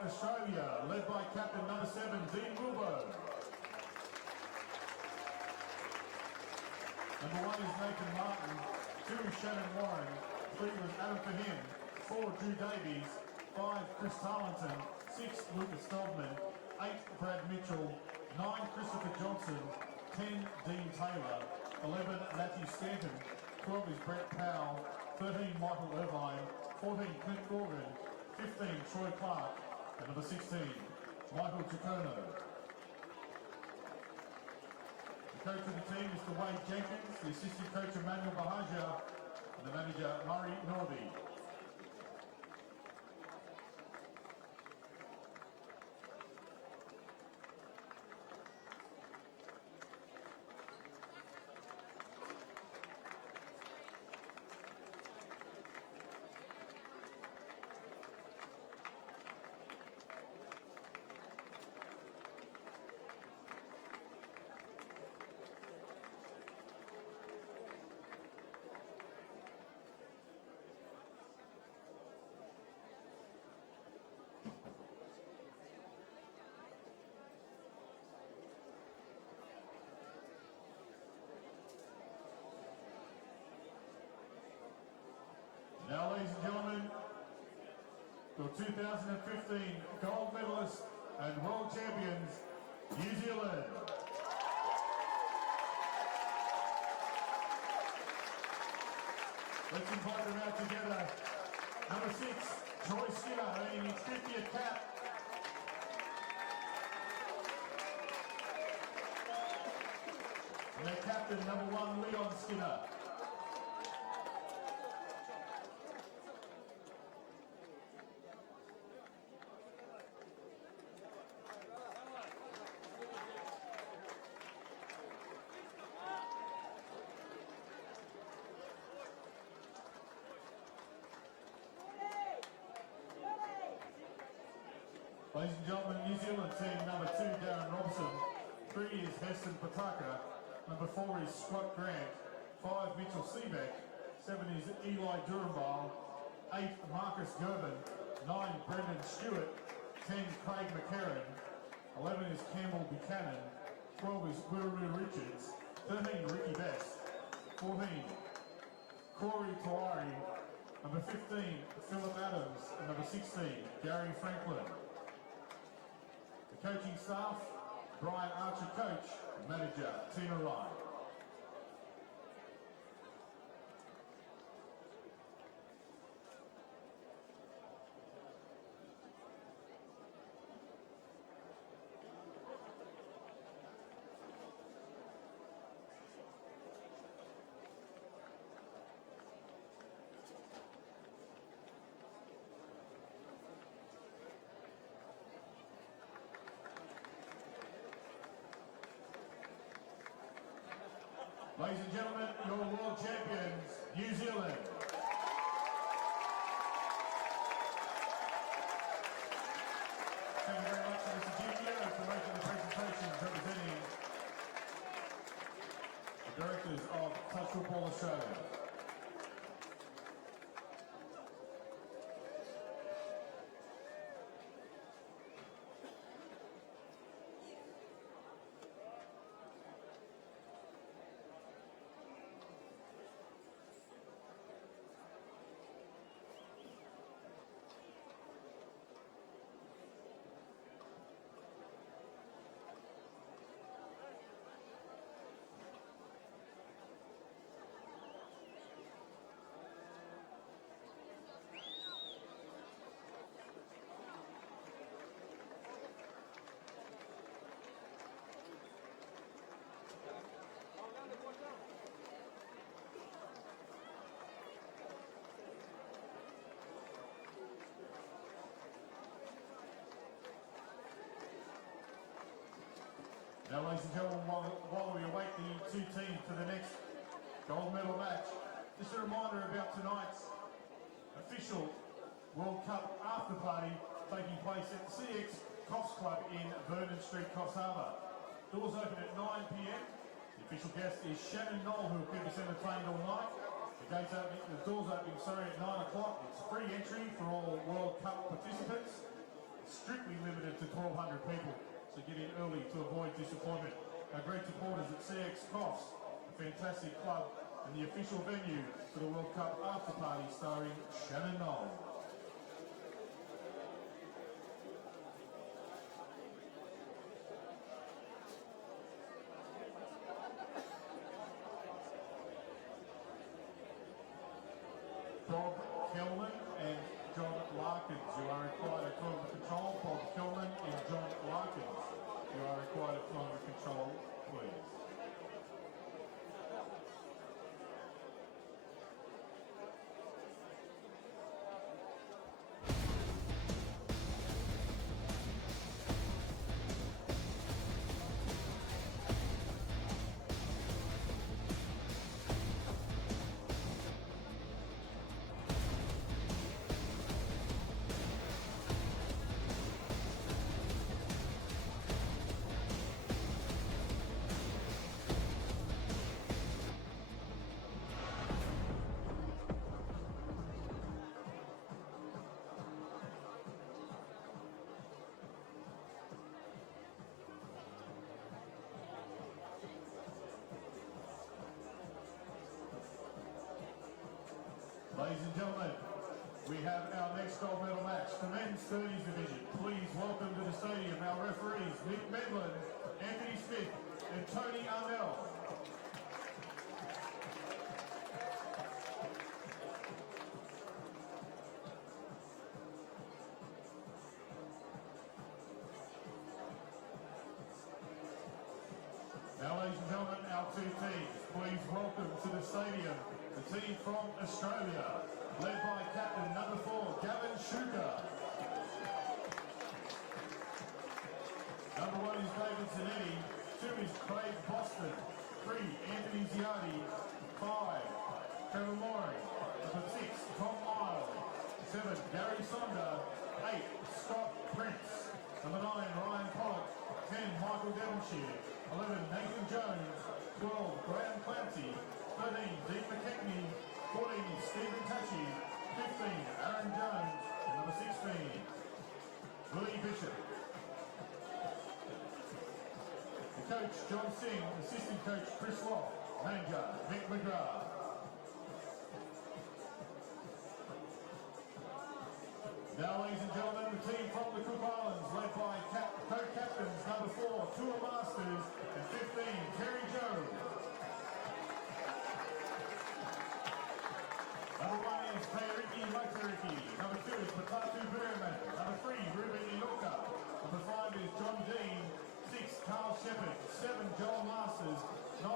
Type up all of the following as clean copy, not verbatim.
Australia, led by captain number 7, Dean Wilbo. Number 1 is Nathan Martin, 2 is Shannon Warren, 3 was Adam Fahim, 4 Drew Davies, 5 Chris Tarleton, 6 Lucas Feldman, 8 Brad Mitchell, 9 Christopher Johnson, 10 Dean Taylor, 11 Matthew Stanton, 12 is Brett Powell, 13 Michael Irvine, 14 Clint Gorgon, 15 Troy Clark, and number 16 Michael Giacono. The coach of the team is Wade Jenkins, the assistant coach Emmanuel Bahaja, and the manager Murray Norby. Now, ladies and gentlemen, the 2015 gold medalists and world champions, New Zealand. Let's invite them out together. Number 6, Troy Skinner, earning his 50th cap. And their captain, number 1, Leon Skinner. Ladies and gentlemen, New Zealand team number 2, Darren Robson. 3 is Heston Pataka. Number 4 is Scott Grant. 5, Mitchell Seabeck. 7 is Eli Durhambal. 8, Marcus Gerben. 9, Brendan Stewart. 10, Craig McCarran. 11 is Campbell Buchanan. 12 is Guru Richards. 13, Ricky Best. 14, Corey Tawari. Number 15, Philip Adams. And number 16, Gary Franklin. The coaching staff, Brian Archer coach, manager Tina Ryan. Ladies and gentlemen, your world champions, New Zealand. Thank you very much to Mr. Junior for making the presentation representing the directors of Touch Football Australia. Now, ladies and gentlemen, while we await the two teams to the next gold medal match, just a reminder about tonight's official World Cup after party taking place at the CX Coffs Club in Vernon Street, Coffs Harbour. Doors open at 9 p.m. The official guest is Shannon Knoll, who will keep us entertained all night. The doors opening at 9 o'clock. It's free entry for all World Cup participants. strictly limited to 1,200 people, so get in early to avoid disappointment. Our great supporters at CX Coffs, a fantastic club, and the official venue for the World Cup after party starring Shannon Knoll. Bob Kelman and John Larkins, you are required at kilometre control. Bob Kelman and John Larkins, you are required at kilometre control, please. Ladies and gentlemen, we have our next gold medal match, the men's 30s division. Please welcome to the stadium our referees, Nick Medlin, Anthony Smith, and Tony Arnell. Now, ladies and gentlemen, our two teams. Please welcome to the stadium the team from Australia, led by captain number 4, Gavin Shuka. Number 1 is David Zanetti, 2 is Craig Boston, 3, Anthony Ziardi, 5, Trevor Morey, number 6, Tom Miles, 7, Gary Sonder, 8, Scott Prince, number 9, Ryan Pollock, 10, Michael Devonshire, 11, Nathan Jones, 12, Graham Clancy, 13, Dean McKechnie, 14, Stephen Tachi, 15, Aaron Jones, and number 16, Willie Bishop. The coach, John Singh, assistant coach, Chris Locke, manager, Mick McGrath. Now, ladies and gentlemen, the team from the Cook Islands, led by co-captains number 4, Tour Masters, and 15, Terry Joe. Number 1 is Tairiki Matariki. Number 2 is Patatu Berman. Number 3, Ruben Iloka. Number 5 is John Dean. 6, Carl Shepherd. 7, Joel Masters. 9,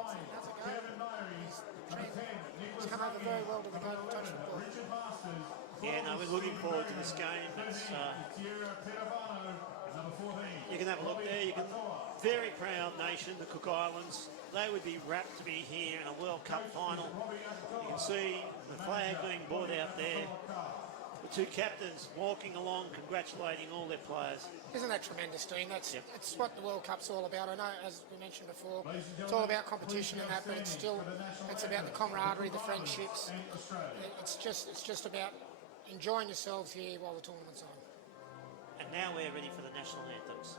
Kevin Myries. Number 10, Nicholas Lucky. Number 11, Richard Masters. Yeah, no, we're looking forward to this game. It's, you can have a look there. You can, very proud nation, the Cook Islands. They would be rapt to be here in a World Cup final. You can see the flag being brought out there. The two captains walking along, congratulating all their players. Isn't that tremendous, Dean? That's what the World Cup's all about. I know, as we mentioned before, it's all about competition and that, but it's about the camaraderie, the friendships. It's just about enjoying yourselves here while the tournament's on. And now we're ready for the national anthems.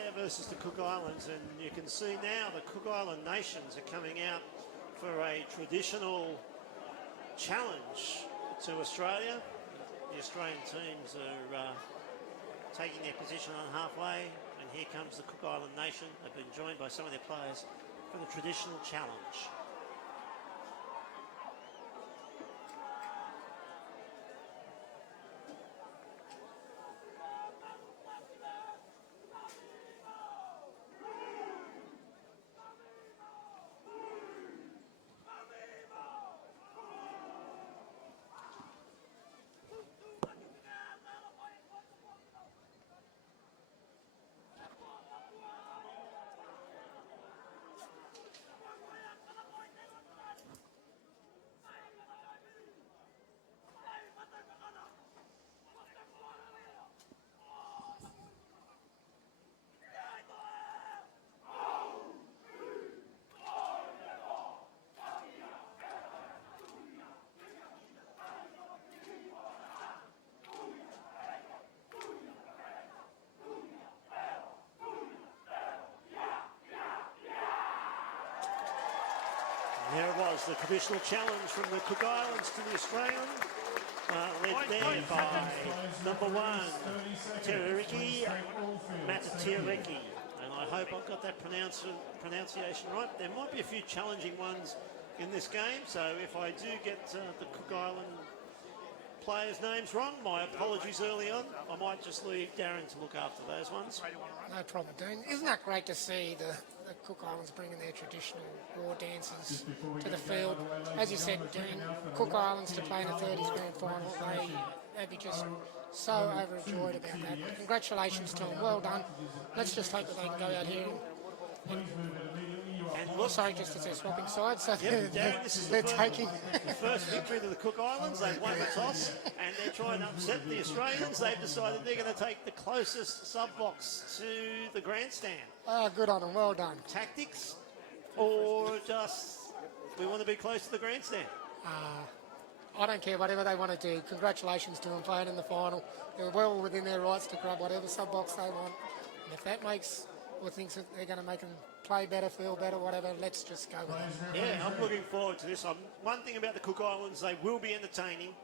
Australia versus the Cook Islands, and you can see now the Cook Island nations are coming out for a traditional challenge to Australia. The Australian teams are taking their position on halfway, and here comes the Cook Island nation. They've been joined by some of their players for the traditional challenge. There it was, the traditional challenge from the Cook Islands to the Australian, led there by number 1, Tereriki Matatiriki. And I hope I've got that pronunciation right. There might be a few challenging ones in this game, so if I do get the Cook Island players' names wrong, my apologies early on. I might just leave Darren to look after those ones. No problem, Dean. Isn't that great to see the Cook Islands bringing their traditional war dances to the field? As you said, Dean, Cook Islands to play in the 30's grand final, they'd be just so overjoyed about that. Congratulations to them, well done. Let's just hope that they can go out here and look, sorry, just as they're swapping sides, so Darren, this is they're taking the first victory to the Cook Islands. They've won the toss and they're trying to upset the Australians. They've decided they're going to take the closest sub-box to the grandstand. Oh, good on them, well done. Tactics, or just we want to be close to the grandstand? I don't care, whatever they want to do. Congratulations to them playing in the final. They're well within their rights to grab whatever sub-box they want. And if that makes, or thinks that they're going to make them play better, feel better, whatever, let's just go with it. Yeah, I'm looking forward to this. One thing about the Cook Islands, they will be entertaining.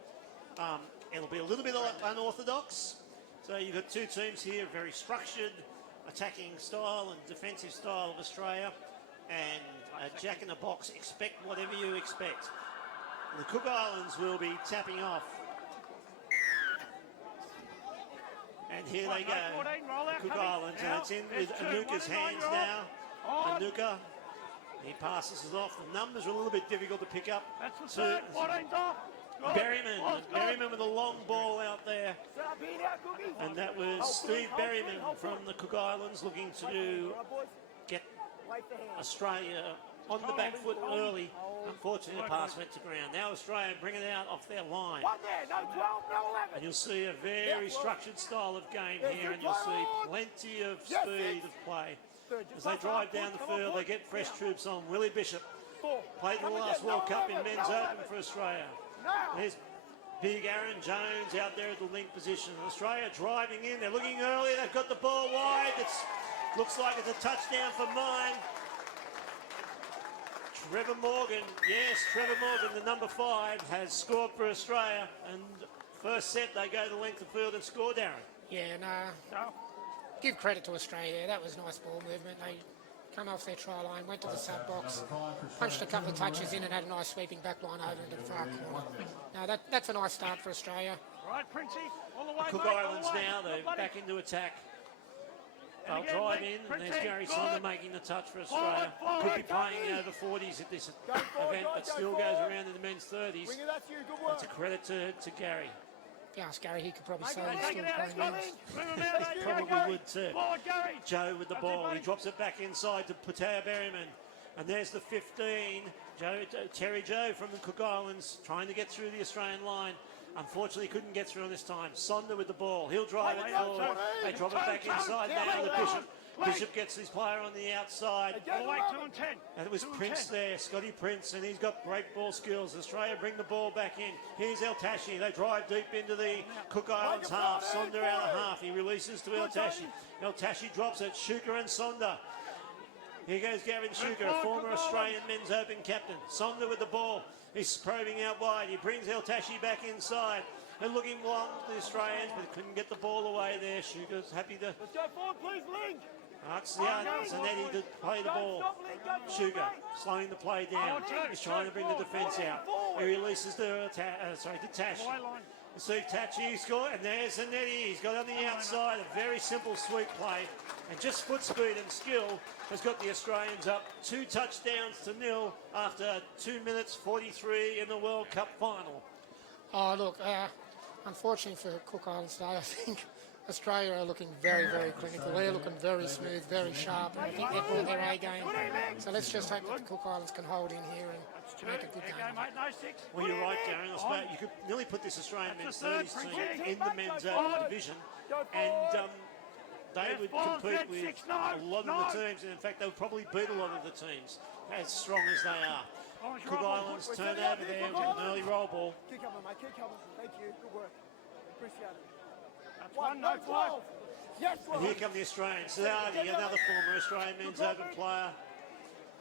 It'll be a little bit unorthodox. So you've got two teams here, very structured, attacking style and defensive style of Australia, and a jack-in-the-box, expect whatever you expect. The Cook Islands will be tapping off. And here they go, Cook Islands, and it's in with Anuka's hands now. Anuka, he passes it off. The numbers are a little bit difficult to pick up. To Berryman with a long ball out there. And that was Steve Berryman from the Cook Islands looking to get Australia on the back foot early. Unfortunately, the pass went to ground. Now Australia bring it out off their line. And you'll see a very structured style of game here, and you'll see plenty of speed of play. As they drive down the field, they get fresh troops on. Willie Bishop played the last World Cup in men's open for Australia. There's big Aaron Jones out there at the link position. Australia driving in. They're looking early. They've got the ball wide. Looks like it's a touchdown for mine. Trevor Morgan, the number 5, has scored for Australia. And first set, they go the length of field and score, Darren. Yeah, no. Give credit to Australia. That was nice ball movement. They come off their try line, went to the sub-box, punched a couple of touches in and had a nice sweeping back line over into the far corner. Now, that's a nice start for Australia. Right, Princey. All the way, Cook Islands now, they're back into attack. They'll drive in, and there's Gary Sonder making the touch for Australia. Could be playing over 40s at this event, but still goes around in the men's 30s. That's a credit to Gary. If you ask Gary, he could probably say he's still playing men's. He probably would too. Joe with the ball. He drops it back inside to Patea Berryman. And there's the 15, Terry Joe from the Cook Islands, trying to get through the Australian line. Unfortunately, couldn't get through on this time. Sonder with the ball. He'll drive it forward. They drop it back inside now to Bishop. Bishop gets his player on the outside. All the way, 2 and 10. And it was 2 and Prince 10. there, Scotty Prince, and he's got great ball skills. Australia bring the ball back in. Here's El Tashi. They drive deep into the Cook Islands half. Sonder out of half. He releases to El Tashi. El Tashi drops it. Shuker and Sonder. Here goes Gavin Shuker, a former Australian men's open captain. Sonder with the ball. He's probing out wide. He brings El Tashi back inside. They're looking long to the Australians, but couldn't get the ball away there. Shuker's happy to... Let's go forward, please, Link. That's Zanetti to play the ball. Sugar slowing the play down. He's trying to bring the defence out. He releases to Tash. You see Tachi score, and there's Zanetti. He's got on the outside a very simple sweep play, and just foot speed and skill has got the Australians up 2 touchdowns to 0 after 2 minutes 43 in the World Cup final. Oh, look, unfortunately for Cook Islands today, I think Australia are looking very, very clinical. They're looking very smooth, very sharp, and I think they've brought their A game. So let's just hope that the Cook Islands can hold in here and make a good game. Well, you're right, Darren. I suppose you could nearly put this Australian men's 30s team in the men's open division, and they would compete with a lot of the teams, and in fact, they would probably beat a lot of the teams as strong as they are. Cook Islands turn over there with an early roll ball. Keep coming, mate. Keep coming. Thank you. Good work. Appreciate it. That's 1, no 5. Yes, And here come the Australians. Sardi, another former Australian men's open player.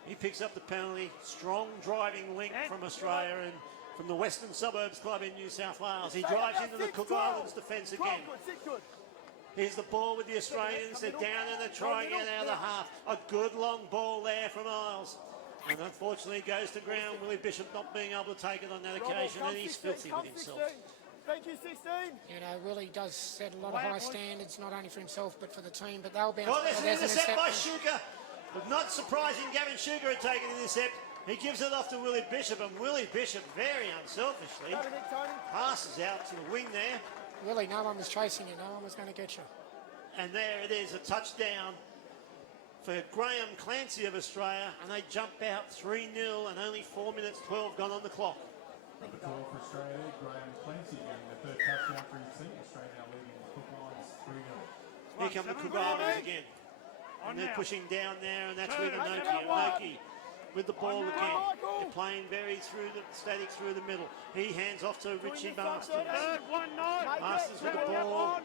He picks up the penalty. Strong driving link from Australia and from the Western Suburbs Club in New South Wales. He drives into the Cook Islands defence again. Here's the ball with the Australians. They're down and they're trying it out of the half. A good long ball there from Isles. And unfortunately goes to ground. Willie Bishop not being able to take it on that occasion, and he's filthy with himself. Thank you, 16. You know, Willie does set a lot of high standards, not only for himself but for the team, but they'll bounce. Oh, there's an intercept by interception. Shuker. But not surprising, Gavin Shuker had taken an intercept. He gives it off to Willie Bishop, and Willie Bishop, very unselfishly, passes out to the wing there. Willie, no one was chasing you. No one was going to get you. And there it is, a touchdown for Graham Clancy of Australia, and they jump out 3-0 and only 4 minutes 12 gone on the clock. Number 12 for Australia, Graham Clancy getting the third touchdown for his team. Australia now leading the Cook Islands 3-0. Here come the Cook Islands again. And they're pushing down there, and that's with Anoki. With the ball again. They're playing very static through the middle. He hands off to Richie Masters. Masters with the ball.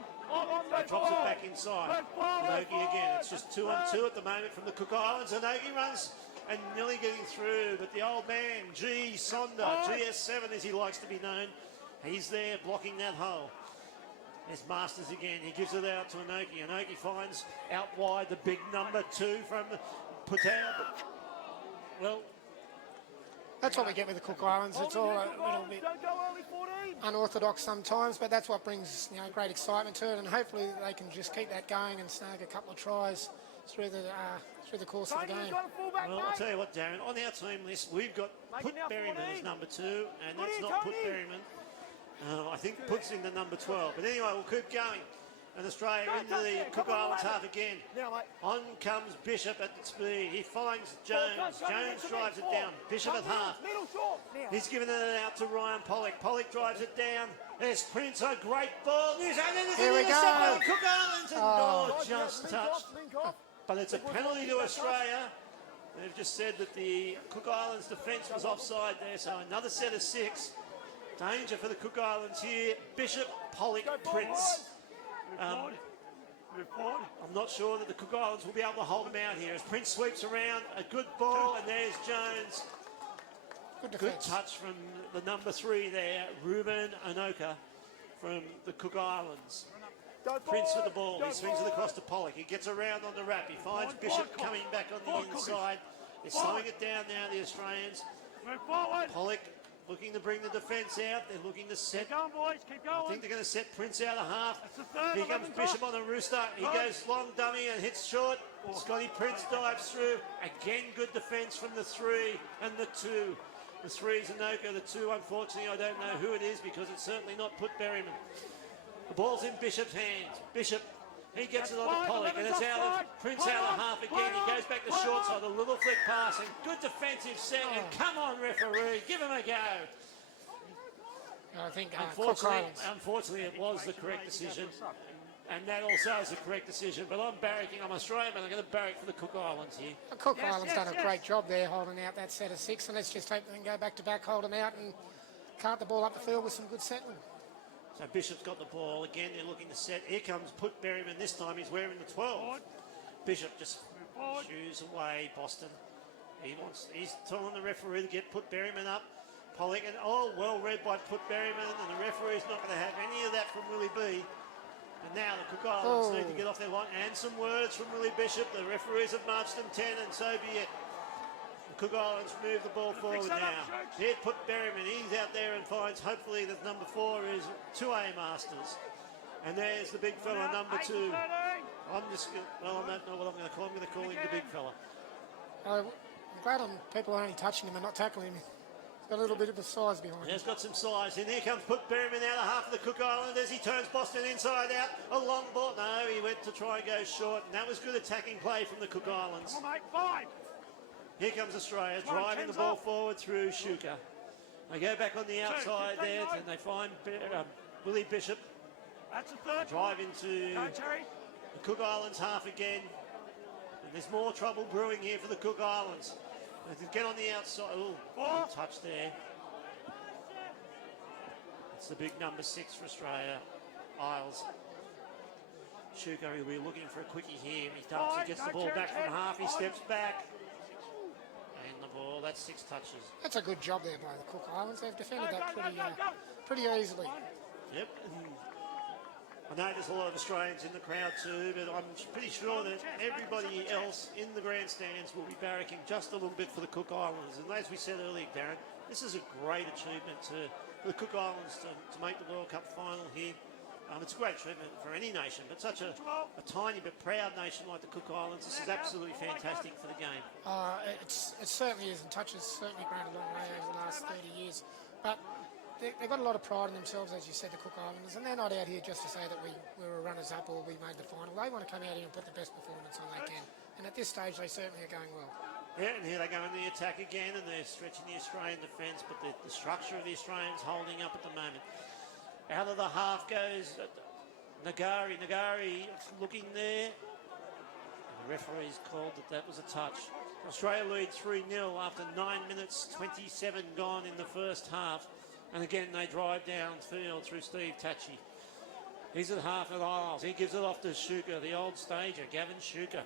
Drops it back inside. Anoki again. It's just 2-on-2 at the moment from the Cook Islands. Anoki runs and nearly getting through, but the old man, G. Sonder, GS7 as he likes to be known, he's there blocking that hole. There's Masters again. He gives it out to Anoki. Anoki finds out wide the big number 2 from Putau. Well, That's what we get with the Cook Islands. It's all a little bit unorthodox sometimes, but that's what brings great excitement to it. And hopefully they can just keep that going and snag a couple of tries through the course of the game. Well, I'll tell you what, Darren. On our team list, we've got Put Berryman as number 2, and that's not Put Berryman. I think Put's in the number 12. But anyway, we'll keep going. And Australia into the Cook Islands half again. On comes Bishop at the speed. He finds Jones. Jones drives it down. Bishop at half. He's given it out to Ryan Pollock. Pollock drives it down. There's Prince, a great ball. Here we go. Cook Islands, and just touched. But it's a penalty to Australia. They've just said that the Cook Islands defence was offside there, so another set of 6. Danger for the Cook Islands here. Bishop, Pollock, Prince. I'm not sure that the Cook Islands will be able to hold them out here as Prince sweeps around. A good ball, and there's Jones. Good touch from the number 3 there, Ruben Anoka from the Cook Islands. Prince with the ball. He swings it across to Pollock. He gets around on the wrap. He finds Bishop coming back on the inside. They're slowing it down now, the Australians. Pollock looking to bring the defence out. They're looking to set. Keep going, boys. Keep going. I think they're going to set Prince out of half. Here comes Bishop on the rooster. He goes long dummy and hits short. Scotty Prince dives through. Again, good defence from the 3 and the 2. The 3 is Anoka. The 2, unfortunately, I don't know who it is because it's certainly not Put Berryman. The ball's in Bishop's hands. Bishop, he gets it on to Pollock, and it's out of Prince out of half again. He goes back to short side, a little flick pass, and good defensive set. And come on, referee, give him a go. I think Unfortunately, it was the correct decision. And that also is the correct decision. But I'm barracking. I'm Australian, but I'm going to barrack for the Cook Islands here. The Cook Islands done a great job there holding out that set of 6, and let's just hope they can go back to back, hold them out and cart the ball up the field with some good settling. So Bishop's got the ball. Again, they're looking to set. Here comes Put Berryman. This time he's wearing the 12. Bishop just shoos away Boston. He's telling the referee to get Put Berryman up. Pollock, and well read by Put Berryman, and the referee's not going to have any of that from Willie B. And now the Cook Islands need to get off their line. And some words from Willie Bishop. The referees have marched them 10, and so be it. The Cook Islands move the ball forward now. Here, Put Berryman, he's out there and finds, hopefully, that number 4 is 2A Masters. And there's the big fella, number 2. I don't know what I'm going to call him. I'm going to call him the big fella. I'm glad people are only touching him and not tackling him. He's got a little bit of a size behind him. He's got some size. And here comes Put Berryman out of half of the Cook Islanders. He turns Boston inside out. A long ball. No, he went to try and go short. And that was good attacking play from the Cook Islands. Come on, mate, 5. Here comes Australia, driving the ball forward through Shuka. They go back on the outside there, and they find Willie Bishop. That's a third. Drive into the Cook Islands half again. And there's more trouble brewing here for the Cook Islands. They get on the outside. Oh, touch there. It's the big number 6 for Australia, Isles. Shuka will be looking for a quickie here. He dumps, he gets the ball back from half, he steps back. And the ball, that's 6 touches. That's a good job there by the Cook Islands. They've defended that pretty easily. Yep. I know there's a lot of Australians in the crowd too, but I'm pretty sure that everybody else in the grandstands will be barracking just a little bit for the Cook Islanders. And as we said earlier, Darren, this is a great achievement for the Cook Islands to make the World Cup final here. It's a great achievement for any nation, but such a tiny but proud nation like the Cook Islands, this is absolutely fantastic for the game. It certainly is, and Touch has certainly grown a long way over the last 30 years. But they've got a lot of pride in themselves, as you said, the Cook Islanders, and they're not out here just to say that we were runners-up or we made the final. They want to come out here and put the best performance on they can. And at this stage, they certainly are going well. Yeah, and here they go in the attack again, and they're stretching the Australian defence, but the structure of the Australians holding up at the moment. Out of the half goes Nagari. Nagari looking there. And the referee's called that was a touch. Australia lead 3-0 after 9 minutes 27 gone in the first half. And again, they drive downfield through Steve Tachi. He's at half of Isles. He gives it off to Shuka, the old stager, Gavin Shuka.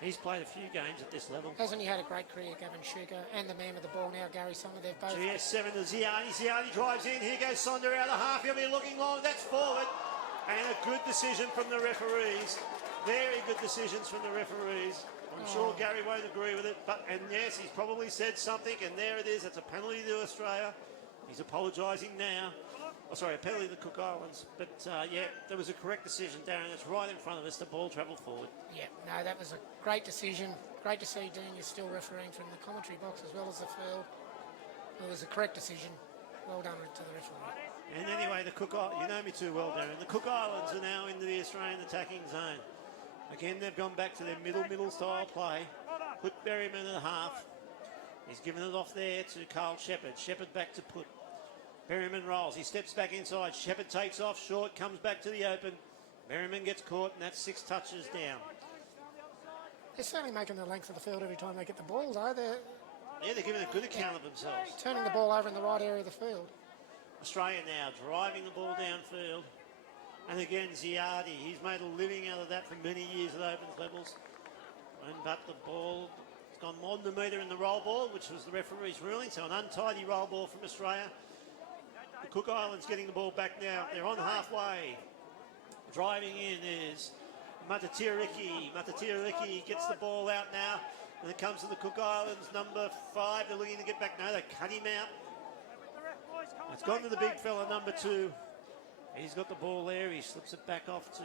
He's played a few games at this level. Hasn't he had a great career, Gavin Shuka, and the man with the ball now, Gary Sommer? They've both. GS7 to Ziani. Ziani drives in. Here goes Sonder out of half. He'll be looking long. That's forward. And a good decision from the referees. Very good decisions from the referees. I'm sure Gary won't agree with it. And yes, he's probably said something. And there it is. It's a penalty to Australia. He's apologising now. Oh, sorry, a penalty to the Cook Islands. But, yeah, there was a correct decision, Darren. It's right in front of us. The ball travelled forward. Yeah, no, that was a great decision. Great to see Dean is still refereeing from the commentary box as well as the field. It was a correct decision. Well done to the referee. And anyway, the Cook Islands, you know me too well, Darren. The Cook Islands are now into the Australian attacking zone. Again, they've gone back to their middle style play. Put Berryman at half. He's given it off there to Carl Shepherd. Shepherd back to Put. Berryman rolls. He steps back inside. Shepherd takes off short, comes back to the open. Berryman gets caught, and that's 6 touches down. They're certainly making the length of the field every time they get the ball, though. They're giving a good account of themselves. Turning the ball over in the right area of the field. Australia now driving the ball downfield. And again, Ziadi, he's made a living out of that for many years at opens levels. But the ball has gone more than a metre in the roll ball, which was the referee's ruling. So an untidy roll ball from Australia. The Cook Islands getting the ball back now. They're on halfway. Driving in is Matatiriki. Matatiriki gets the ball out now. And it comes to the Cook Islands, number 5. They're looking to get back. No, they cut him out. It's gone to the big fella, number 2. He's got the ball there. He slips it back off to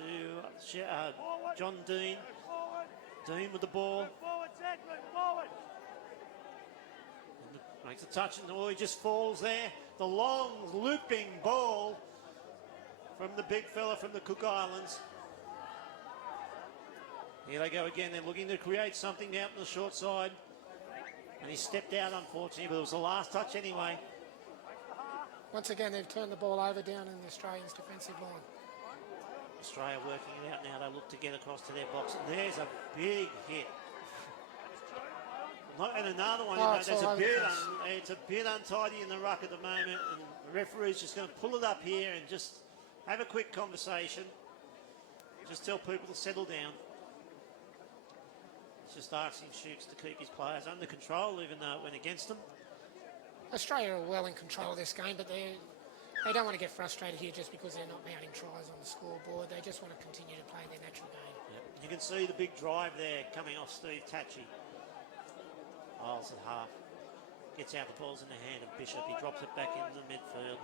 John Dean. Dean with the ball. Makes a touch and he just falls there. The long looping ball from the big fella from the Cook Islands. Here they go again. They're looking to create something out on the short side. And he stepped out, unfortunately, but it was the last touch anyway. Once again, they've turned the ball over down in the Australians' defensive line. Australia working it out now. They look to get across to their box. And there's a big hit. And another one, Oh, it's all over the place. it's a bit untidy in the ruck at the moment. And the referee's just going to pull it up here and just have a quick conversation. Just tell people to settle down. He's just asking Shooks to keep his players under control, even though it went against them. Australia are well in control of this game, but they don't want to get frustrated here just because they're not mounting tries on the scoreboard. They just want to continue to play their natural game. Yep. You can see the big drive there coming off Steve Tachi. Miles at half. Gets out the balls in the hand of Bishop. He drops it back into the midfield.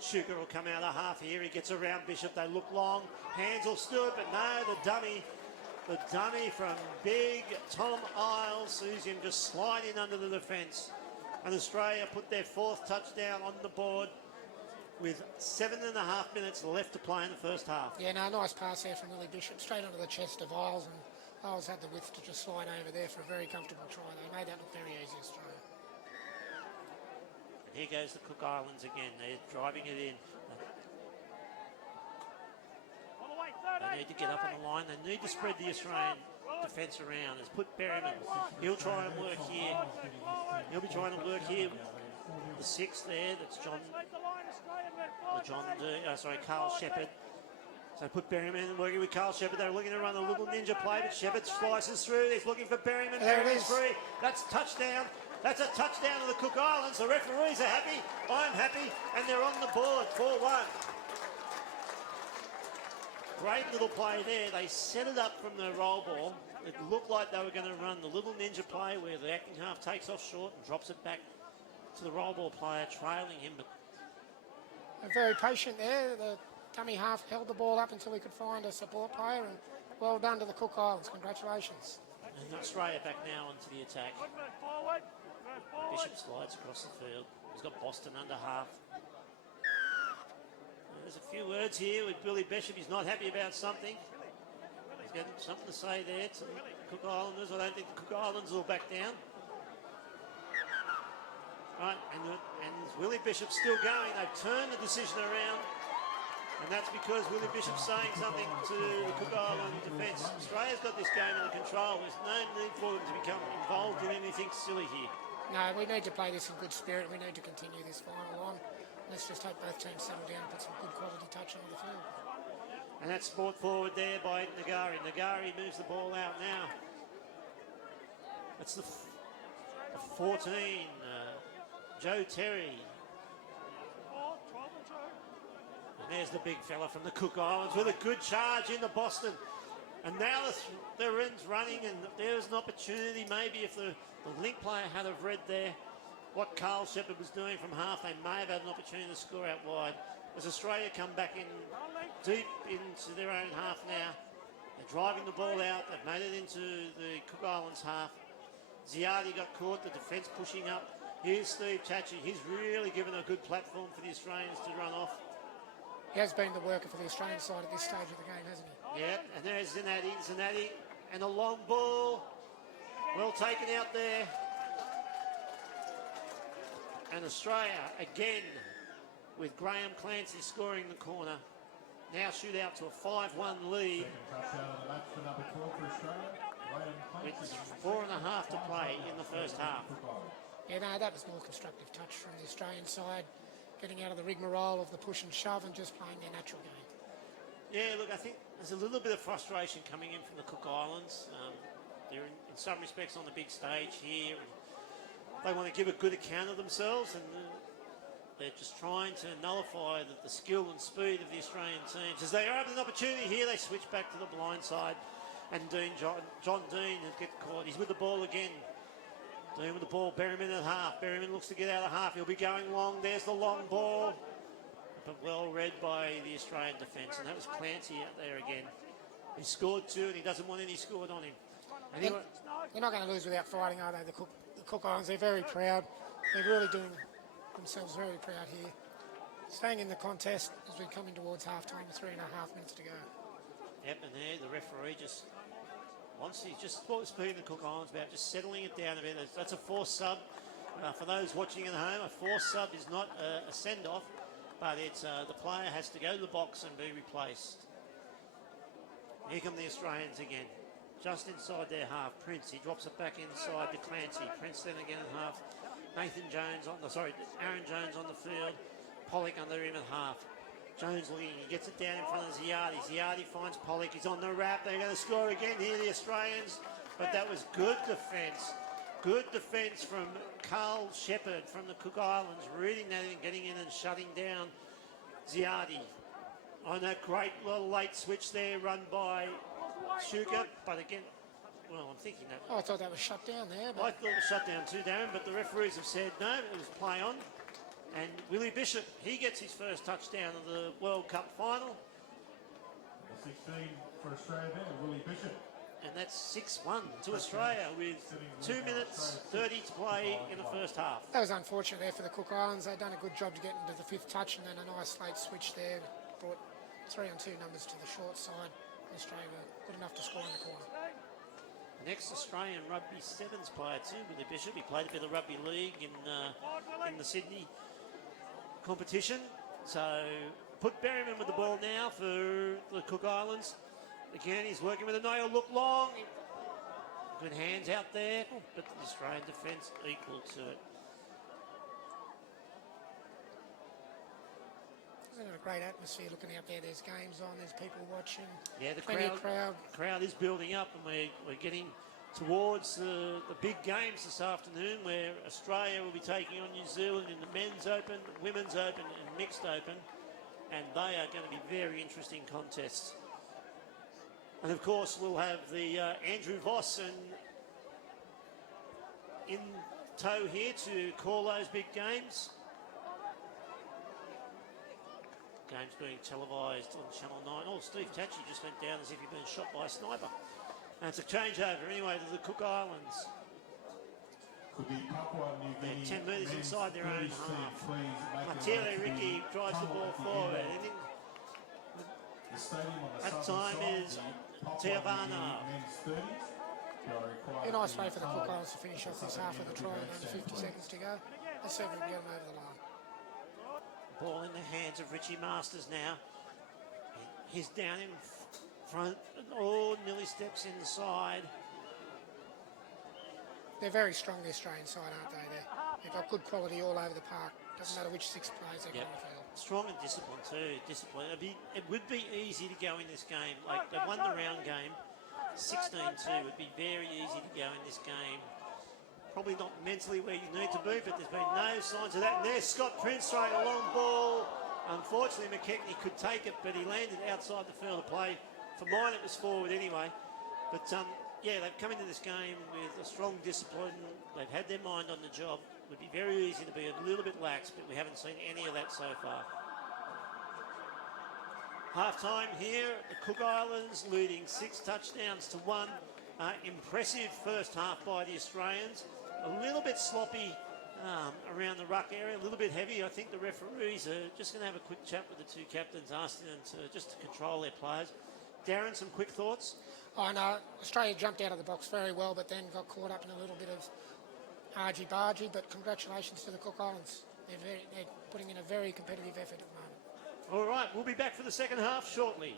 Shuker will come out of half here. He gets around Bishop. They look long. Hands will stood, but no, the dummy from big Tom Isles sees him just slide in under the defence. And Australia put their 4th touchdown on the board with 7.5 minutes left to play in the first half. Yeah, no, nice pass there from Willie Bishop, straight onto the chest of Isles, and Isles had the width to just slide over there for a very comfortable try. They made that look very easy, Australia. And here goes the Cook Islands again. They're driving it in. They need to get up on the line. They need to spread the Australian defence around. Let's put Berryman. He'll try and work here. He'll be trying to work here. The 6th there, that's Carl Shepherd. So put Berryman working with Carl Shepherd. They're looking to run a little ninja play, but Shepherd slices through. He's looking for Berryman. There it Berryman's is. free. That's touchdown. That's a touchdown to the Cook Islands. The referees are happy. I'm happy. And they're on the board, 4-1. Great little play there. They set it up from the roll ball. It looked like they were going to run the little ninja play where the acting half takes off short and drops it back to the roll ball player, trailing him. But They're very patient there. The dummy half held the ball up until he could find a support player, and well done to the Cook Islands. Congratulations. and Australia back now onto the attack. Bishop slides across the field. He's got Boston under half. There's a few words here with Billy Bishop. He's not happy about something. He's got something to say there to the Cook Islanders. I don't think the Cook Islanders will back down. Right, and Willie Bishop's still going. They've turned the decision around, and that's because Willie Bishop's saying something to the Cook Island defence. Australia's got this game under control. There's no need for them to become involved in anything silly here. No, we need to play this in good spirit. We need to continue this final on. Let's just hope both teams settle down and put some good quality touch onto the field. And that's brought forward there by Nagari. Nagari moves the ball out now. That's the 14, Joe Terry. And there's the big fella from the Cook Islands with a good charge into Boston. And now the end's running, and there's an opportunity maybe if the link player had have read there what Carl Shepherd was doing from half, they may have had an opportunity to score out wide. As Australia come back in deep into their own half now, they're driving the ball out. They've made it into the Cook Islands half. Ziadi got caught, the defence pushing up. Here's Steve Tachi. He's really given a good platform for the Australians to run off. He has been the worker for the Australian side at this stage of the game, hasn't he? Yeah, and there's Zanatti, and a long ball. Well taken out there. And Australia, again, with Graham Clancy scoring the corner, now shoot out to a 5-1 lead. With 4.5 to play in the first half. Yeah, no, that was more constructive touch from the Australian side, getting out of the rigmarole of the push and shove and just playing their natural game. Yeah, look, I think there's a little bit of frustration coming in from the Cook Islands. They're in some respects on the big stage here, and they want to give a good account of themselves, and they're just trying to nullify the skill and speed of the Australian teams. As they have an opportunity here, they switch back to the blind side, and John Dean will get caught. He's with the ball again. Dean with the ball, Berryman at half. Berryman looks to get out of half. He'll be going long. There's the long ball. But well read by the Australian defence. And that was Clancy out there again. He scored two, and he doesn't want any scored on him. And they're not going to lose without fighting, are they? The Cook Islands, they're very proud. They're really doing themselves very proud here. Staying in the contest as we're coming towards half-time with 3.5 minutes to go. Yep, and there the referee just wants, he's just speaking to the Cook Islands about just settling it down a bit. That's a forced sub. For those watching at home, a forced sub is not a send-off, but it's the player has to go to the box and be replaced. Here come the Australians again. Just inside their half, Prince. He drops it back inside to Clancy. Prince then again at half. Aaron Jones on the field. Pollock under him at half. Jones looking, he gets it down in front of Ziadi. Ziadi finds Pollock. He's on the wrap. They're going to score again here, the Australians. But that was good defence. Good defence from Carl Shepherd from the Cook Islands, reading that and getting in and shutting down Ziadi. On that great little late switch there, run by Shuka, but again, well, I'm thinking that. I thought that was shut down there. I thought it was shut down too, Darren, but the referees have said no, it was play on. And Willie Bishop, he gets his first touchdown of the World Cup final. 16 for Australia there, Willie Bishop. And that's 6-1 to Australia with 2 minutes 30 to play in the first half. That was unfortunate there for the Cook Islands. They'd done a good job to get into the fifth touch, and then a nice late switch there brought 3-on-2 numbers to the short side. Australia were good enough to score in the corner. Next Australian rugby sevens player too, Willie Bishop. He played a bit of rugby league in the Sydney competition. So put Berryman with the ball now for the Cook Islands. Again, he's working with a nail, look long. Good hands out there, but the Australian defence equal to it. It's a great atmosphere looking out there. There's games on, there's people watching. Yeah, the crowd is building up, and we're getting towards the big games this afternoon, where Australia will be taking on New Zealand in the Men's Open, Women's Open and Mixed Open, and they are going to be very interesting contests. And of course we'll have the Andrew Voss in tow here to call those big games. Games being televised on Channel 9. Oh, Steve Tatchy just went down as if he'd been shot by a sniper. And it's a changeover anyway to the Cook Islands. Could be Papua New Guinea. 10 metres men's inside their own 30s half. team, please make Matele it Ricky to drives the ball tunnel forward. at the And The stadium on the That southern time side, is the Papua New Teavana. Guinea men's 30s. You are required Be a nice to way for the Cook tunnel Islands to finish off this half of the trial and under 50 seconds to go. Let's see if we can get them over the line. Ball in the hands of Richie Masters now. He's down in front. Oh, nearly steps inside. They're very strong, the Australian side, aren't they? They've got good quality all over the park. Doesn't matter which six players they've got on the field. Strong and disciplined too. Discipline. It would be easy to go in this game. Like they won the round game, 16-2. Would be very easy to go in this game. Probably not mentally where you need to be, but there's been no signs of that. And there's Scott Prince throwing a long ball. Unfortunately, McKechnie could take it, but he landed outside the field of play. For mine, it was forward anyway. But yeah, they've come into this game with a strong discipline. They've had their mind on the job. It would be very easy to be a little bit lax, but we haven't seen any of that so far. Half-time here, the Cook Islands leading 6 touchdowns to 1. Impressive first half by the Australians. A little bit sloppy around the ruck area, a little bit heavy. I think the referees are just going to have a quick chat with the two captains, asking them to control their players. Darren, some quick thoughts? Oh no, Australia jumped out of the box very well, but then got caught up in a little bit of argy-bargy, but congratulations to the Cook Islands. They're putting in a very competitive effort at the moment. All right, we'll be back for the second half shortly.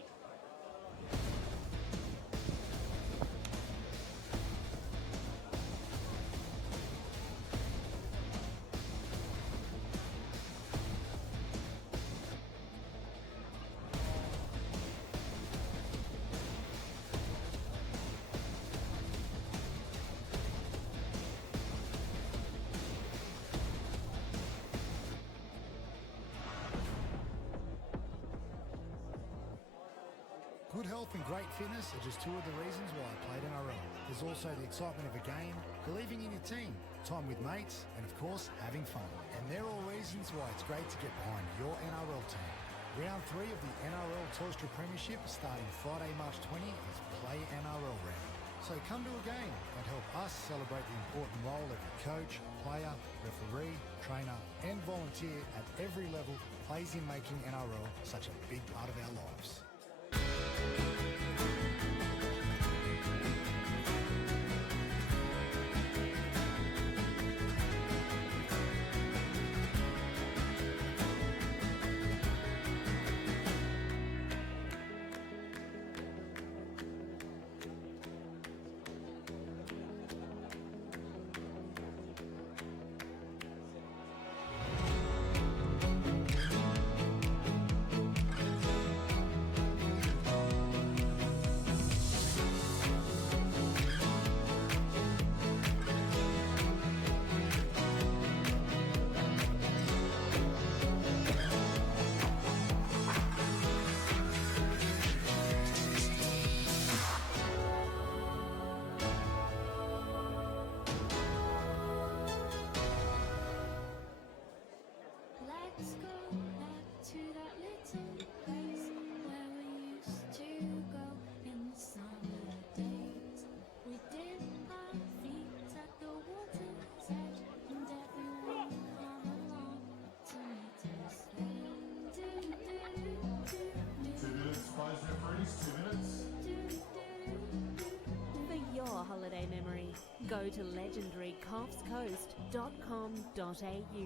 Good health and great fitness are just two of the reasons why I played NRL. There's also the excitement of a game, believing in your team, time with mates, and of course, having fun. And they're all reasons why it's great to get behind your NRL team. Round 3 of the NRL Telstra Premiership starting Friday, March 20 is Play NRL Round. So come to a game and help us celebrate the important role every coach, player, referee, trainer and volunteer at every level plays in making NRL such a big part of our lives. Go to legendarycoffscoast.com.au.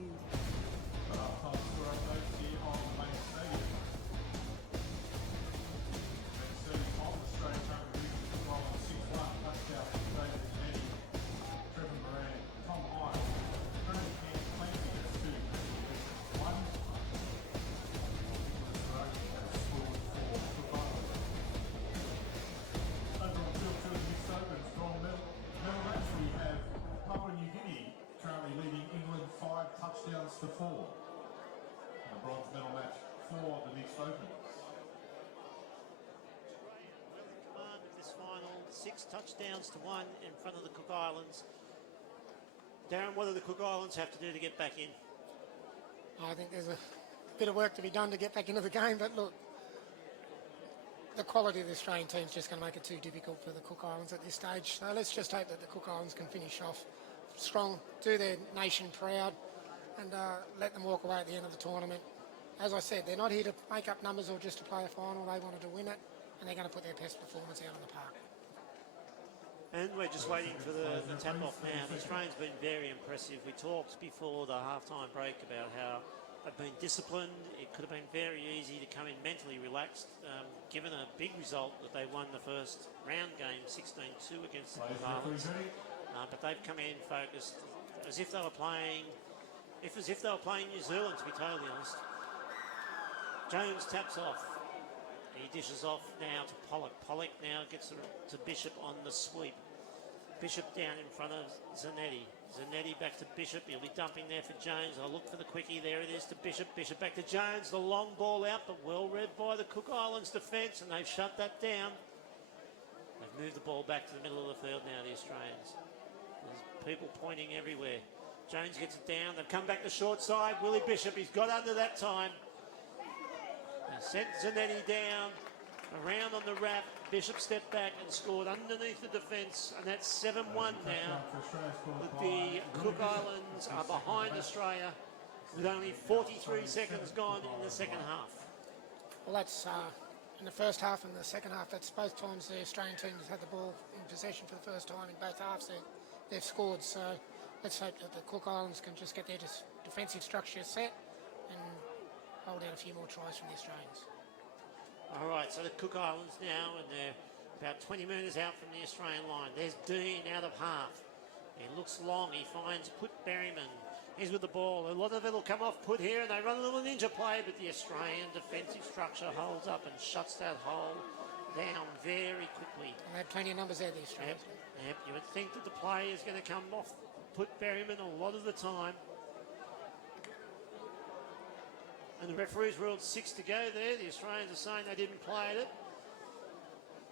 Touchdowns to 4. The bronze medal match for the mixed opens. Command of this final, 6 touchdowns to 1 in front of the Cook Islands. Darren, what do the Cook Islands have to do to get back in? I think there's a bit of work to be done to get back into the game, but look, the quality of the Australian team is just going to make it too difficult for the Cook Islands at this stage. So let's just hope that the Cook Islands can finish off strong, do their nation proud, and let them walk away at the end of the tournament. As I said, they're not here to make up numbers or just to play a final. They wanted to win it, and they're going to put their best performance out on the park. And we're just waiting for the tap-off now. The Australians been very impressive. We talked before the half-time break about how they've been disciplined. It could have been very easy to come in mentally relaxed, given a big result that they won the first round game, 16-2 against the Cook Islands. But they've come in focused as if they were playing... as if they were playing New Zealand, to be totally honest. Jones taps off. He dishes off now to Pollock. Pollock now gets to Bishop on the sweep. Bishop down in front of Zanetti. Zanetti back to Bishop. He'll be dumping there for Jones. I'll look for the quickie. There it is to Bishop. Bishop back to Jones. The long ball out, but well read by the Cook Islands defence, and they've shut that down. They've moved the ball back to the middle of the field now, the Australians. There's people pointing everywhere. Jones gets it down. They've come back to short side. Willie Bishop, he's got under that time. They sent Zanetti down, around on the wrap. Bishop stepped back and scored underneath the defence, and that's 7-1 now. The Cook Islands are behind Australia with only 43 seconds gone in the second half. Well, that's in the first half and the second half. That's both times the Australian team has had the ball in possession for the first time in both halves. They've scored, so let's hope that the Cook Islands can just get their defensive structure set and hold out a few more tries from the Australians. All right, so the Cook Islands now, and they're about 20 metres out from the Australian line. There's Dean out of half. He looks long. He finds Put Berryman. He's with the ball. A lot of it will come off Put here, and they run a little ninja play, but the Australian defensive structure holds up and shuts that hole down very quickly. And they have plenty of numbers there, the Australians. Yep. You would think that the play is going to come off Put Berryman a lot of the time. And the referees ruled 6 to go there. The Australians are saying they didn't play it.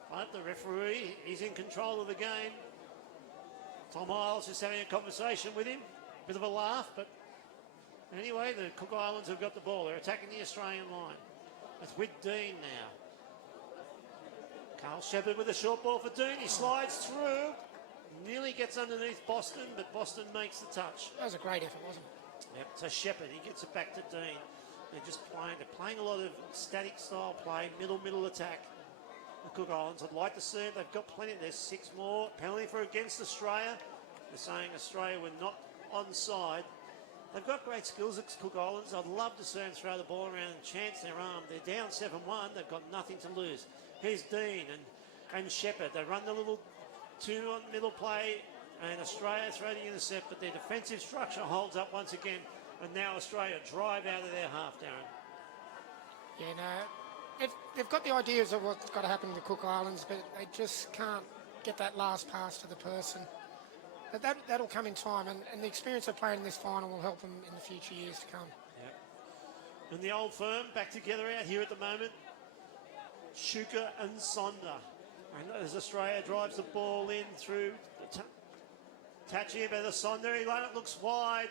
But the referee, he's in control of the game. Tom Isles is having a conversation with him. Bit of a laugh, but anyway, the Cook Islands have got the ball. They're attacking the Australian line. It's with Dean now. Carl Shepherd with a short ball for Dean. He slides through. Nearly gets underneath Boston, but Boston makes the touch. That was a great effort, wasn't it? Yep, so Shepherd, he gets it back to Dean. They're playing a lot of static style play, middle attack. The Cook Islands, I'd like to see it. They've got plenty. There's 6 more. Penalty for against Australia. They're saying Australia were not onside. They've got great skills at Cook Islands. I'd love to see them throw the ball around and chance their arm. They're down 7-1. They've got nothing to lose. Here's Dean and Shepherd. They run the little 2 on middle play, and Australia throw the intercept, but their defensive structure holds up once again. And now Australia drive out of their half, Darren. Yeah, no, they've got the ideas of what's got to happen to the Cook Islands, but they just can't get that last pass to the person. But that'll come in time, and the experience of playing in this final will help them in the future years to come. Yep. And the old firm back together out here at the moment. Shuka and Sonder. And as Australia drives the ball in through touch here by the Sonder, he looks wide.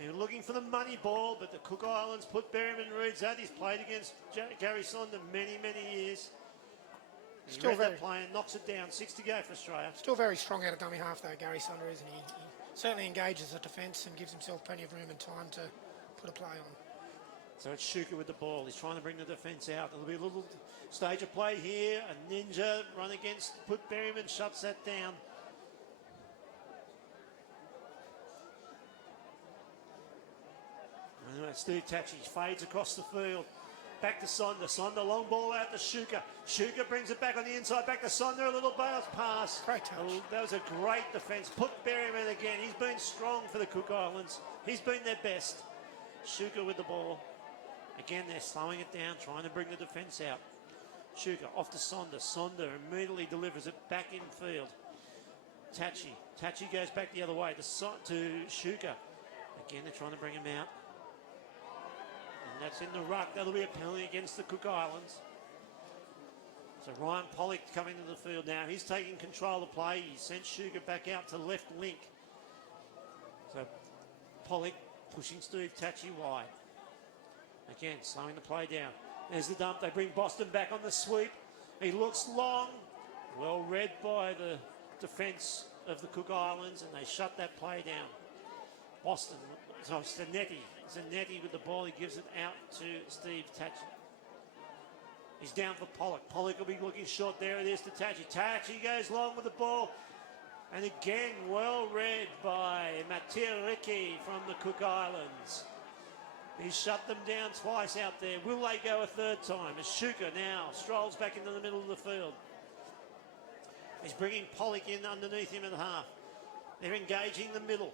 They're looking for the money ball, but the Cook Islands Put Berryman reads that. He's played against Gary Sonder many years. He Still read very that play and knocks it down. 6 to go for Australia. Still very strong out of dummy half though, Gary Sonder, isn't he? He certainly engages the defence and gives himself plenty of room and time to put a play on. So it's Shuka with the ball. He's trying to bring the defence out. There'll be a little stage of play here. A ninja run against Put Berryman, shuts that down. Steve Tachi fades across the field. Back to Sonder. Sonder, long ball out to Shuka. Shuka brings it back on the inside. Back to Sonder, a little bounce pass. Great touch. That was a great defence. Put Berryman again. He's been strong for the Cook Islands. He's been their best. Shuka with the ball. Again, they're slowing it down, trying to bring the defence out. Shuka off to Sonder. Sonder immediately delivers it back in field. Tachi. Tachi goes back the other way to Shuka. Again, they're trying to bring him out. And that's in the ruck. That'll be a penalty against the Cook Islands. So Ryan Pollock coming to the field now. He's taking control of play. He sent Shuka back out to left link. So Pollock pushing Steve Tachi wide. Again, slowing the play down. There's the dump. They bring Boston back on the sweep. He looks long. Well read by the defence of the Cook Islands, and they shut that play down. Boston, so Zanetti. Zanetti with the ball. He gives it out to Steve Tachi. He's down for Pollock. Pollock will be looking short. There it is to Tachi. Tachi goes long with the ball. And again, well read by Mattia Ricci from the Cook Islands. He's shut them down twice out there. Will they go a third time? As Shuka now strolls back into the middle of the field. He's bringing Pollock in underneath him at half. They're engaging the middle.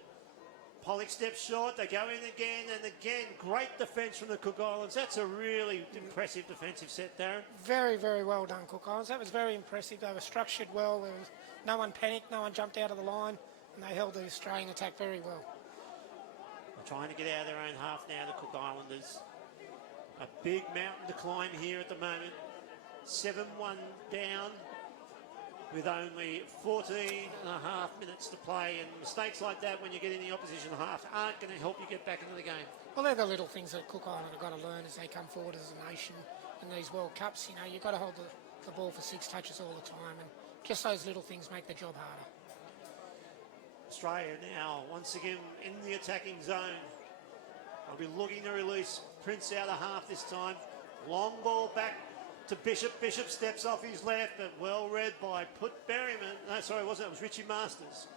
Pollock steps short. They go in again and again. Great defence from the Cook Islands. That's a really impressive defensive set, Darren. Very, very well done, Cook Islands. That was very impressive. They were structured well. There was no one panicked, no one jumped out of the line, and they held the Australian attack very well. They're trying to get out of their own half now, the Cook Islanders. A big mountain to climb here at the moment. 7-1 down with only 14 and a half minutes to play, and mistakes like that when you get in the opposition half aren't going to help you get back into the game. Well, they're the little things that Cook Island have got to learn as they come forward as a nation in these World Cups. You know, you've got to hold the ball for 6 touches all the time, and just those little things make the job harder. Australia now once again in the attacking zone. I'll be looking to release Prince out of half this time. Long ball back to Bishop. Bishop steps off his left, but well read by Berryman. No, sorry, it wasn't. It was Richie Masters.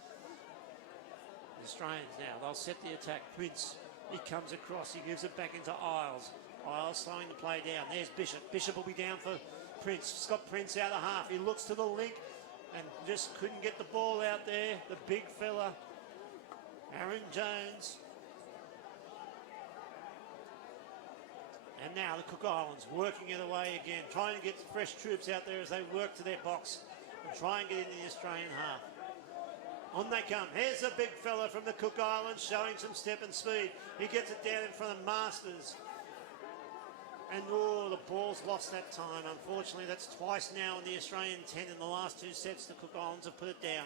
The Australians now, they'll set the attack. Prince, he comes across. He gives it back into Isles. Isles slowing the play down. There's Bishop. Bishop will be down for Prince. Scott Prince out of half. He looks to the link and just couldn't get the ball out there. The big fella, Aaron Jones. And now the Cook Islands working it away again, trying to get fresh troops out there as they work to their box and try and get into the Australian half. On they come. Here's a big fella from the Cook Islands showing some step and speed. He gets it down in front of Masters. And oh, the ball's lost that time. Unfortunately, that's twice now in the Australian 10 in the last 2 sets. The Cook Islands have put it down.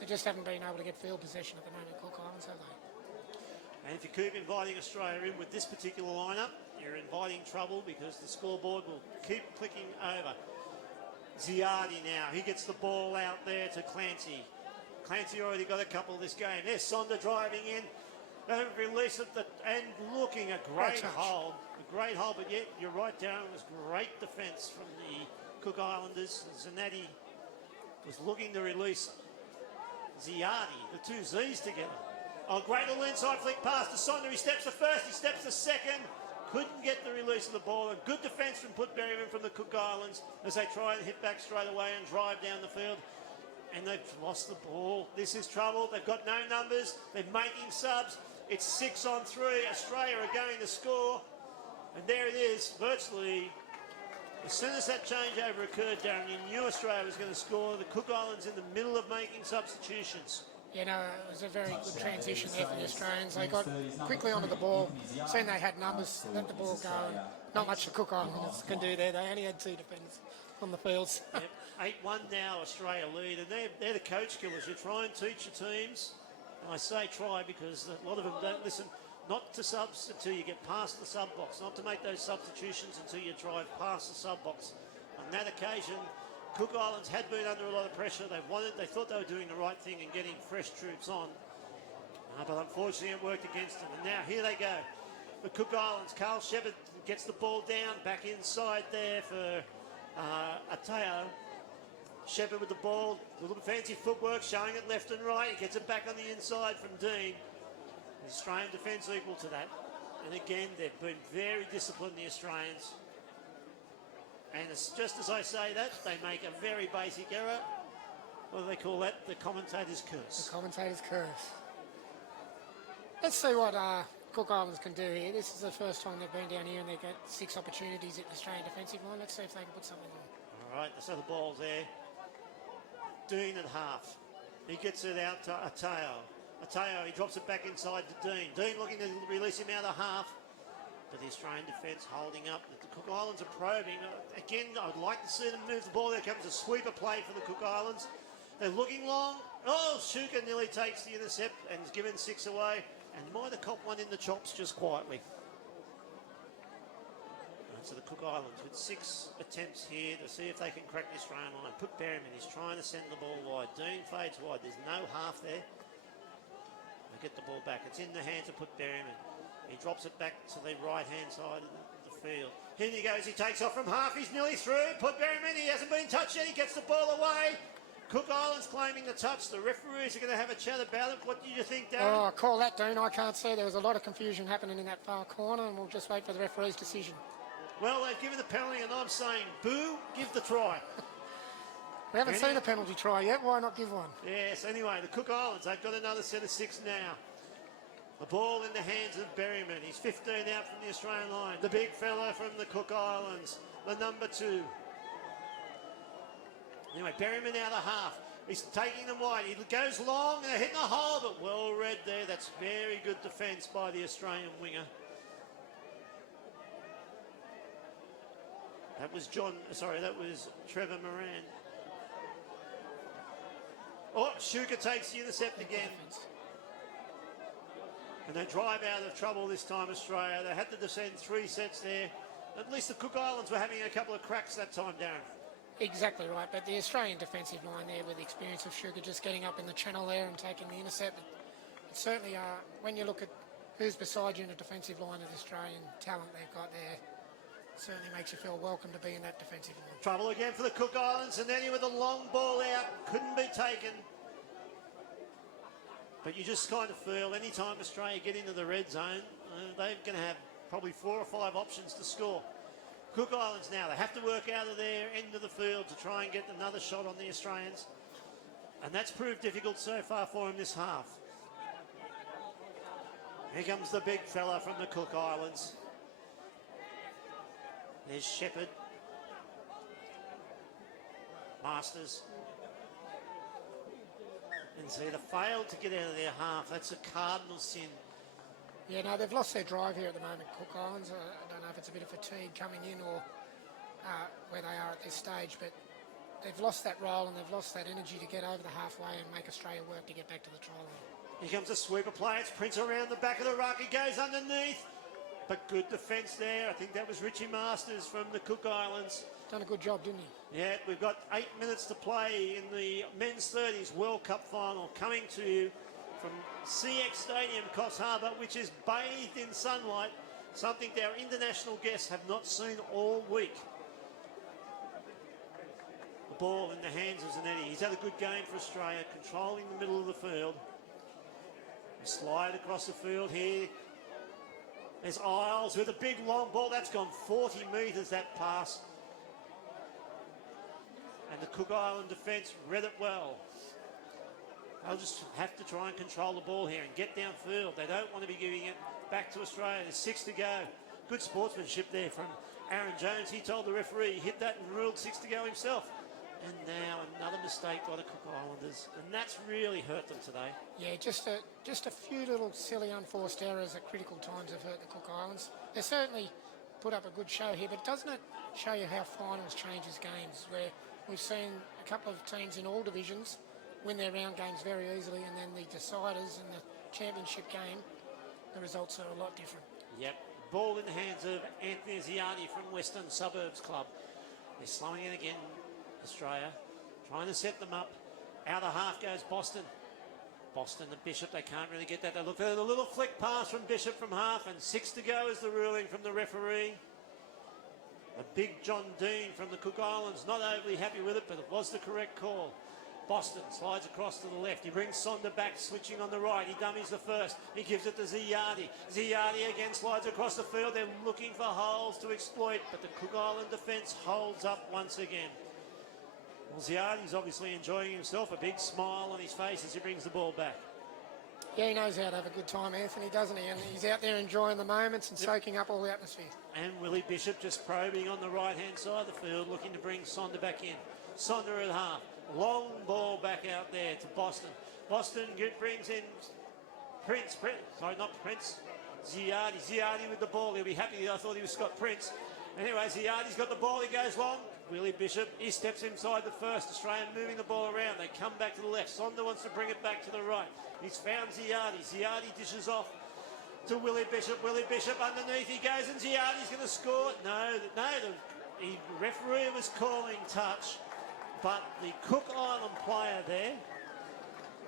They just haven't been able to get field possession at the moment, Cook Islands, have they? And if you keep inviting Australia in with this particular lineup, you're inviting trouble because the scoreboard will keep clicking over. Ziardi now. He gets the ball out there to Clancy. Clancy already got a couple this game. There's Sonder driving in. Release it and looking a great hold. A great hold, but yet you're right, Darren. It was great defence from the Cook Islanders. Zanetti was looking to release Ziardi, the 2 Z's together. Oh, great little inside flick pass to Sonder. He steps to first, he steps to second. Couldn't get the release of the ball. A good defence from Berryman from the Cook Islands as they try and hit back straight away and drive down the field. And they've lost the ball. This is trouble. They've got no numbers. They're making subs. It's 6-on-3. Australia are going to score. And there it is, virtually. As soon as that changeover occurred, Darren, you knew Australia was going to score. The Cook Islands in the middle of making substitutions. You know, it was a very good transition there for the Australians. They got quickly onto the ball. Soon they had numbers, let the ball go. Not much the Cook Islanders can do there. They only had 2 defenders on the fields. Yep. 8-1 now, Australia lead. And they're the coach killers. You try and teach your teams. And I say try because a lot of them don't listen. Not to subs until you get past the sub box. Not to make those substitutions until you drive past the sub box. On that occasion, Cook Islands had been under a lot of pressure. They thought they were doing the right thing and getting fresh troops on. But unfortunately it worked against them. And now here they go. The Cook Islands, Carl Shepard gets the ball down, back inside there for Ateo. Shepard with the ball, a little fancy footwork, showing it left and right. He gets it back on the inside from Dean. The Australian defence equal to that. And again, they've been very disciplined, the Australians. And it's just as I say that, they make a very basic error. What do they call that? The commentator's curse. The commentator's curse. Let's see what Cook Islands can do here. This is the first time they've been down here and they get 6 opportunities at the Australian defensive line. Let's see if they can put something on. All right, so the ball's there. Dean at half. He gets it out to Ateo. Ateo, he drops it back inside to Dean. Dean looking to release him out of half. But the Australian defence holding up. The Cook Islands are probing. Again, I'd like to see them move the ball. There comes a sweeper play for the Cook Islands. They're looking long. Oh, Shuka nearly takes the intercept and is given 6 away. And might have copped one in the chops just quietly. And so the Cook Islands with 6 attempts here to see if they can crack the Australian line. Put Berryman, he's trying to send the ball wide. Dean fades wide. There's no half there. They get the ball back. It's in the hands of Put Berryman. He drops it back to the right-hand side of the field. Here he goes. He takes off from half. He's nearly through. Put Berryman. He hasn't been touched yet. He gets the ball away. Cook Islands claiming the touch. The referees are going to have a chat about it. What do you think, Darren? Oh, call that, Dean. I can't see. There was a lot of confusion happening in that far corner, and we'll just wait for the referee's decision. Well, they've given the penalty, and I'm saying, boo, give the try. We haven't seen a penalty try yet. Why not give one? Yes, anyway, the Cook Islands, they've got another set of 6 now. The ball in the hands of Berryman. He's 15 out from the Australian line. The big fella from the Cook Islands, the number 2. Anyway, Berryman out of half. He's taking them wide. He goes long and they're hitting a hole, but well read there. That's very good defence by the Australian winger. That was Trevor Moran. Oh, Shuka takes the intercept again. And they drive out of trouble this time, Australia. They had to defend 3 sets there. At least the Cook Islands were having a couple of cracks that time, Darren. Exactly right, but the Australian defensive line there with the experience of Sugar just getting up in the channel there and taking the intercept. It certainly, when you look at who's beside you in the defensive line of the Australian talent they've got there, it certainly makes you feel welcome to be in that defensive line. Trouble again for the Cook Islands, and then he with a long ball out, couldn't be taken. But you just kind of feel any time Australia get into the red zone, they're going to have probably 4 or 5 options to score. Cook Islands now, they have to work out of their end of the field to try and get another shot on the Australians. And that's proved difficult so far for him this half. Here comes the big fella from the Cook Islands. There's Shepherd. Masters. And see, they failed to get out of their half. That's a cardinal sin. Yeah, no, they've lost their drive here at the moment, Cook Islands. I don't know if it's a bit of fatigue coming in or where they are at this stage, but they've lost that role and they've lost that energy to get over the halfway and make Australia work to get back to the try line. Here comes a sweeper play. It's Prince around the back of the ruck. He goes underneath. But good defence there. I think that was Richie Masters from the Cook Islands. Done a good job, didn't he? Yeah, we've got 8 minutes to play in the Men's 30's World Cup final coming to you from CX Stadium, Coffs Harbour, which is bathed in sunlight, something that our international guests have not seen all week. The ball in the hands of Zanetti. He's had a good game for Australia, controlling the middle of the field. A slide across the field here. There's Isles with a big long ball. That's gone 40 metres, that pass. And the Cook Island defence read it well. They'll just have to try and control the ball here and get downfield. They don't want to be giving it back to Australia. There's 6 to go. Good sportsmanship there from Aaron Jones. He told the referee he hit that and ruled 6 to go himself. And now another mistake by the Cook Islanders. And that's really hurt them today. Yeah, just a few little silly unforced errors at critical times have hurt the Cook Islands. They certainly put up a good show here, but doesn't it show you how finals changes games, where we've seen a couple of teams in all divisions win their round games very easily, and then the deciders in the championship game, the results are a lot different. Yep. Ball in the hands of Anthony Ziani from Western Suburbs Club. They're slowing in again, Australia, trying to set them up. Out of half goes Boston. Boston and Bishop, they can't really get that. They look at a little flick pass from Bishop from half, and 6 to go is the ruling from the referee. A big John Dean from the Cook Islands, not overly happy with it, but it was the correct call. Boston slides across to the left. He brings Sonda back, switching on the right. He dummies the first. He gives it to Ziadi. Ziadi again slides across the field. They're looking for holes to exploit, but the Cook Island defence holds up once again. Well, Ziadi's obviously enjoying himself. A big smile on his face as he brings the ball back. Yeah, he knows how to have a good time, Anthony, doesn't he? And he's out there enjoying the moments and soaking up all the atmosphere. And Willie Bishop just probing on the right-hand side of the field, looking to bring Sonda back in. Sonda at half. Long ball back out there to Boston. Boston brings in Prince. Ziadi with the ball. He'll be happy. I thought he was Scott Prince. Anyway, Ziadi's got the ball. He goes long. Willie Bishop, he steps inside the first. Australian moving the ball around. They come back to the left. Sonda wants to bring it back to the right. He's found Ziadi. Ziadi dishes off to Willie Bishop. Willie Bishop underneath. He goes and Ziadi's going to score. No, the referee was calling touch. But the Cook Island player there,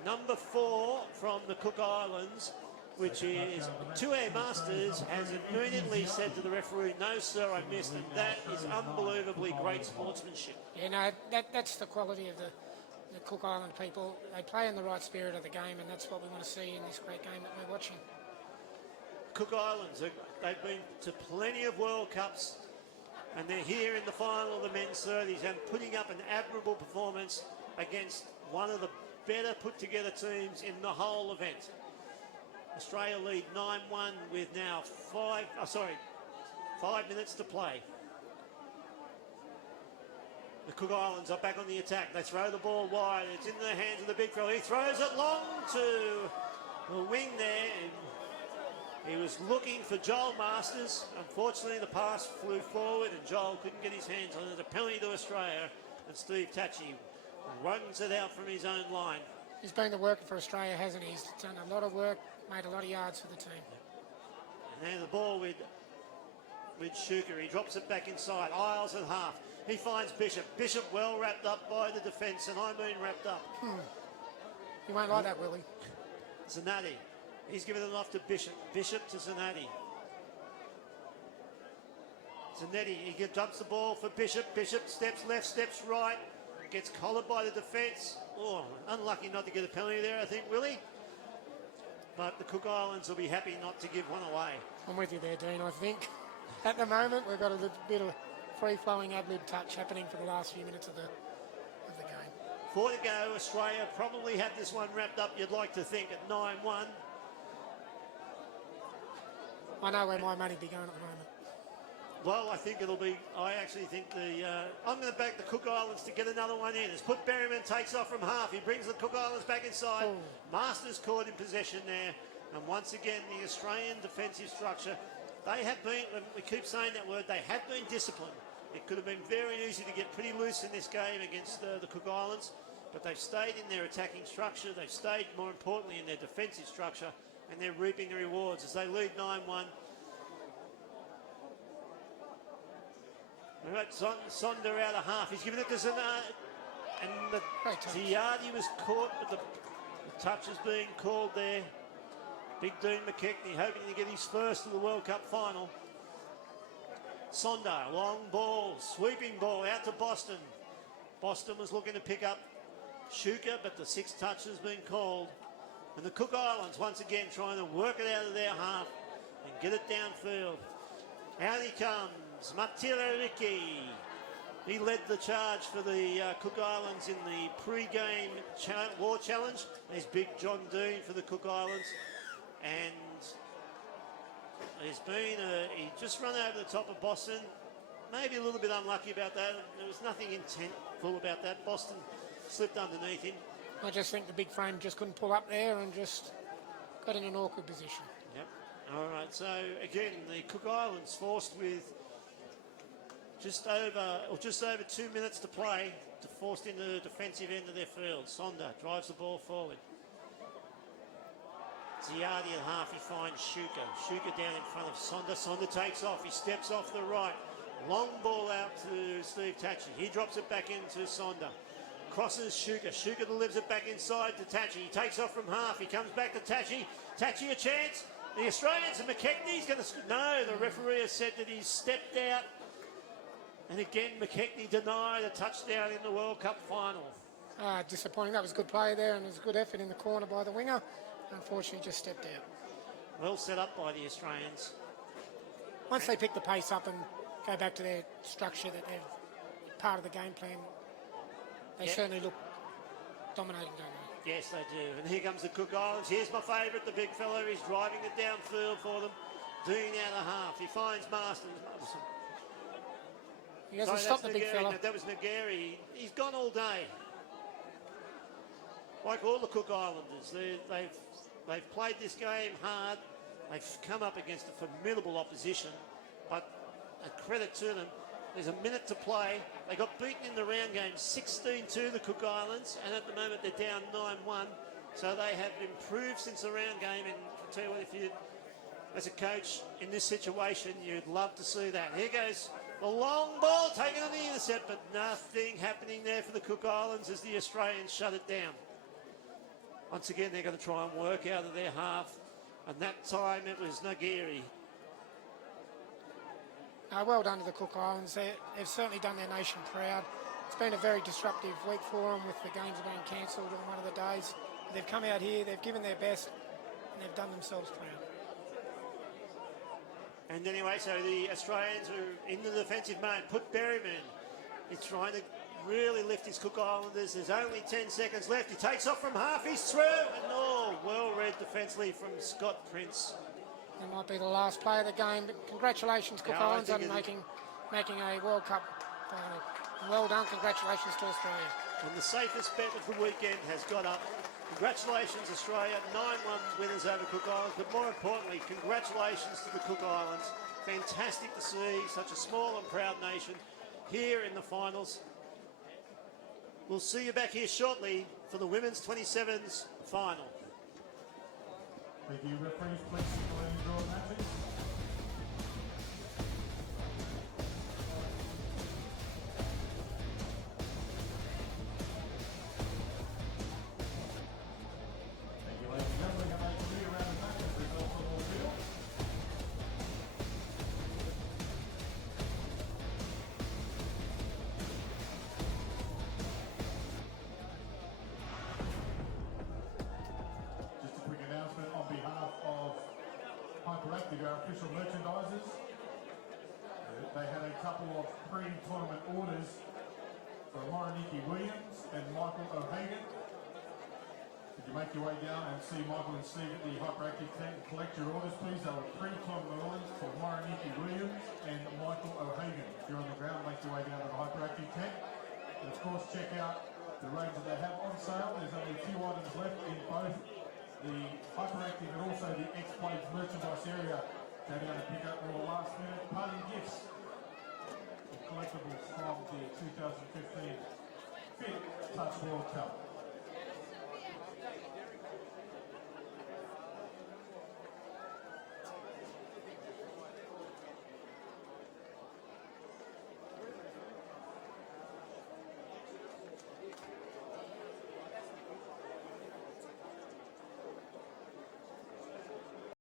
number 4 from the Cook Islands, which is Tue Masters, has immediately said to the referee, "No, sir, I missed," and that is unbelievably great sportsmanship. Yeah, no, that's the quality of the Cook Island people. They play in the right spirit of the game, and that's what we want to see in this great game that we're watching. Cook Islands, they've been to plenty of World Cups, and they're here in the final of the men's 30s and putting up an admirable performance against one of the better put together teams in the whole event. Australia lead 9-1 with now 5 minutes to play. The Cook Islands are back on the attack. They throw the ball wide. It's in the hands of the big fella. He throws it long to the wing there. He was looking for Joel Masters. Unfortunately, the pass flew forward and Joel couldn't get his hands on it. It's a penalty to Australia, and Steve Tachi runs it out from his own line. He's been the worker for Australia, hasn't he? He's done a lot of work, made a lot of yards for the team. And now the ball with Shuker. He drops it back inside. Isles at half. He finds Bishop. Bishop well wrapped up by the defence, and I mean wrapped up. You won't like that, Willie. Zanatti. He's given it off to Bishop. Bishop to Zanatti. Zanetti, he dumps the ball for Bishop. Bishop steps left, steps right. Gets collared by the defence. Oh, unlucky not to get a penalty there, I think, Willie. But the Cook Islands will be happy not to give one away. I'm with you there, Dean. I think at the moment we've got a little bit of free-flowing ad-lib touch happening for the last few minutes of the game. 4 to go. Australia probably had this one wrapped up, you'd like to think, at 9-1. I know where my money be going at the moment. Well, I actually think I'm going to back the Cook Islands to get another one in. As Put Berryman takes off from half, he brings the Cook Islands back inside. Oh. Masters caught in possession there. And once again, the Australian defensive structure, they have been, we keep saying that word, they have been disciplined. It could have been very easy to get pretty loose in this game against the Cook Islands, but they've stayed in their attacking structure. They've stayed, more importantly, in their defensive structure, and they're reaping the rewards as they lead 9-1. All right, Sonda out of half. He's given it to Zanatti. And Ziadi was caught, but the touch is being called there. Big Dean McKechnie hoping to get his first of the World Cup final. Sonda, long ball, sweeping ball out to Boston. Boston was looking to pick up Shuker, but the 6 touch has been called. And the Cook Islands once again trying to work it out of their half and get it downfield. Out he comes. Matila Ricky. He led the charge for the Cook Islands in the pre-game war challenge. There's big John Dean for the Cook Islands. And he just run over the top of Boston. Maybe a little bit unlucky about that. There was nothing intentful about that. Boston slipped underneath him. I just think the big frame just couldn't pull up there and just got in an awkward position. Yep. All right. So again, the Cook Islands forced with just over 2 minutes to play, forced into the defensive end of their field. Sonda drives the ball forward. Ziadi at half, he finds Shuker. Shuker down in front of Sonda. Sonda takes off. He steps off the right. Long ball out to Steve Tachi. He drops it back into Sonda. Crosses Shuker. Shuker delivers it back inside to Tachi. He takes off from half. He comes back to Tachi. Tachi a chance. The Australians and McKechnie's going to... No, the referee has said that he's stepped out. And again, McKechnie denied a touchdown in the World Cup final. Disappointing. That was good play there, and it was a good effort in the corner by the winger. Unfortunately, just stepped out. Well set up by the Australians. Once they pick the pace up and go back to their structure that they're part of the game plan, they certainly look dominating, don't they? Yes, they do. And here comes the Cook Islands. Here's my favourite, the big fella. He's driving it downfield for them. Doing out of half. He finds Masters. He hasn't stopped the big fella. That was Nagari. He's gone all day. Like all the Cook Islanders, they've played this game hard. They've come up against a formidable opposition, but a credit to them. There's a minute to play. They got beaten in the round game 16-2, the Cook Islands, and at the moment they're down 9-1. So they have improved since the round game. And I'll tell you what, if you, as a coach in this situation, you'd love to see that. Here goes the long ball taken on the intercept, but nothing happening there for the Cook Islands as the Australians shut it down. Once again, they're going to try and work out of their half, and that time it was Nagiri. Well done to the Cook Islands. They've certainly done their nation proud. It's been a very disruptive week for them with the games being cancelled on one of the days. They've come out here, they've given their best, and they've done themselves proud. And anyway, so the Australians are in the defensive mode. Put Berryman. He's trying to really lift his Cook Islanders. There's only 10 seconds left. He takes off from half. He's through. And well read defensively from Scott Prince. That might be the last play of the game, but congratulations, Cook Islands, on making a World Cup final. Well done. Congratulations to Australia. And the safest bet of the weekend has got up. Congratulations, Australia. 9-1 winners over Cook Islands. But more importantly, congratulations to the Cook Islands. Fantastic to see such a small and proud nation here in the finals. We'll see you back here shortly for the Women's 27s final. Thank you, referees. Please signal any draw matches. Thank you, ladies and gentlemen. We're going to make a round of matches results on all field. Just a quick announcement on behalf of Hyperactive, our official merchandisers. They had a couple of pre-tournament orders for Moroniki Williams and Michael O'Hagan. Could you make your way down and see Michael and Steve at the Hyperactive tent and collect your orders, please? They were pre-tournament orders for Moroniki Williams and Michael O'Hagan. If you're on the ground, make your way down to the Hyperactive tent. And of course, check out the range that they have on sale. There's only a few items left in both the Hyperactive and also the X-Blades merchandise area. Go down and pick up your last minute parting gifts and collectibles from the 2015 Fit Touch World Cup.